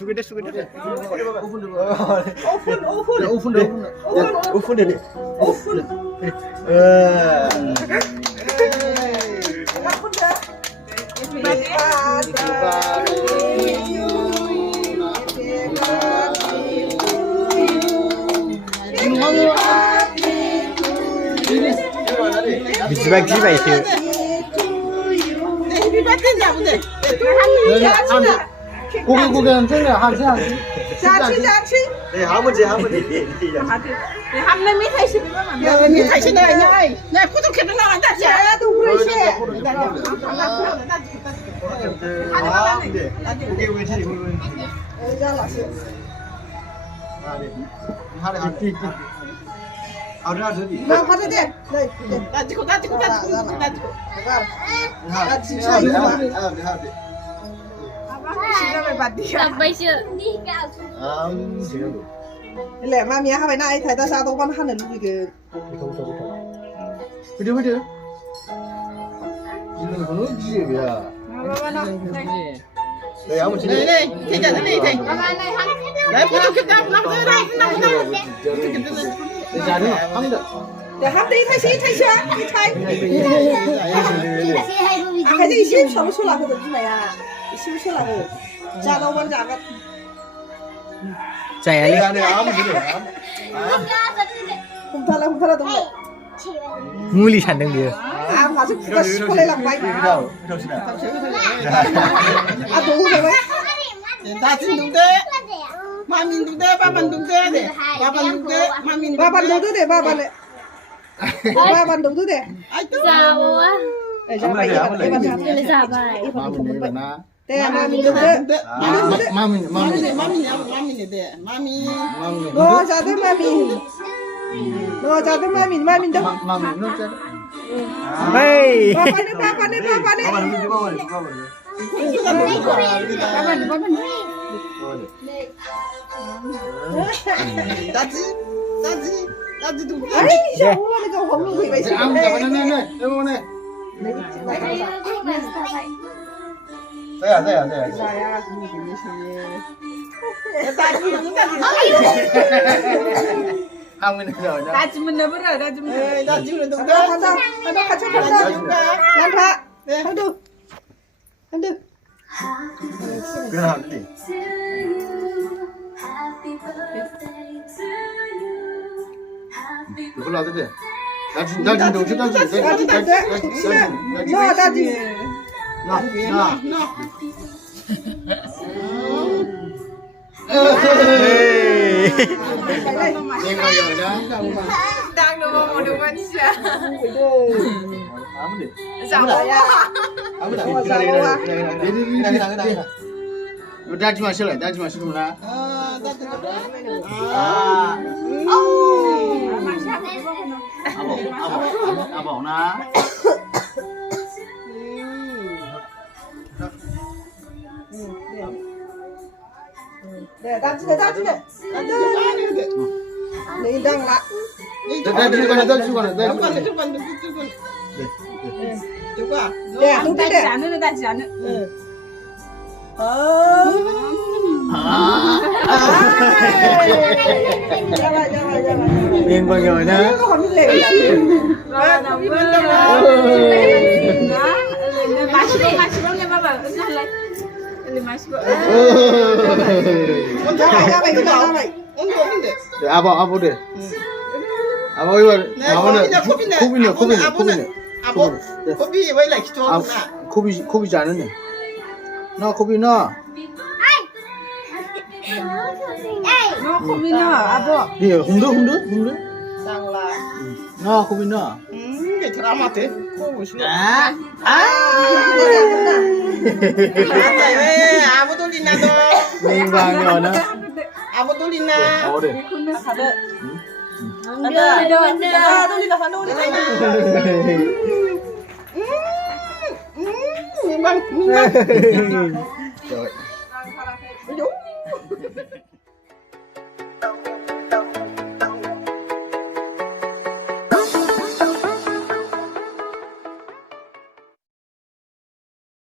죽이래 죽이래. 오픈 되네. 미치박 지바 이슈. 고기는 한시. 자취. 네, 아버지. 한번 미타시면 야, 미타시네. 나 구독해도 나간다. 자, 또 그러시. 고기 왜 잘랐어. 나 받아 돼. 나 찍고. 나 진짜 시간을 받디야. Sampai chưa? Đi cả. Lẽ mà mía hai nay thấy ta sao tôi vẫn ăn được cái 그래. 이거는 그런 집이야. 네, 아버지. này thì này. Đấy, 구독했다. 나. 자는 합니다. Để hấp đi thay xí. Cái gì xí sống số là cái gì này à? Xí số là cái. Cha đâu vẫn giả cái. 자야. 네, 아버지네. Không thật là đúng rồi. 물이 잔는 게. À, mà sức có sức lên làm bánh. À, đúng rồi đấy. 나 지금 누구대? 마미 누구대? 바바 누구대? 바바 누구대? 마미 바바 누구대? 바바 누구대? 아이 또. Sao á? Để ra bài. Để giả bài. Để 마미 누구대? 마미네 돼. 마미. 너 자들 마미. 너 자들 마미 더. 헤이. 바바네. 나지 누구? 아이, 저 올라니까 황금 그거 있어. 네. 돼야. 나야, 하면 되죠. 나지면 넣어버려. 나지면 넣어. 간다. 같이 간다. 난다. 한두. 그럼 돼. 이걸로 하도 돼. 나지. 너 나지. 내가 여자. đang đâu mà được ăn chưa? 아무데. Sao vậy? 아무데. 이거 다지 마실래? 다지 마시구나. 아버나. Để đang chưa. Lấy đang lạ. Để đúng thế để. Ra lại. Miền bao giờ nữa. Còn lệ gì? Ra vậy. 아버데. 아버 이거 아버는 코비네. 코비 왜 이렇게 좋아? 코비지 않았네. 나 코비 나. 너 코비 나 아버. 예, 홍도. 장라. 나 코비 나. 게 드라마 돼? 보고 싶어. 왜 아무 돌리나 너? miền bao giờ nữa. 아무 돌리나? 어래. 민망.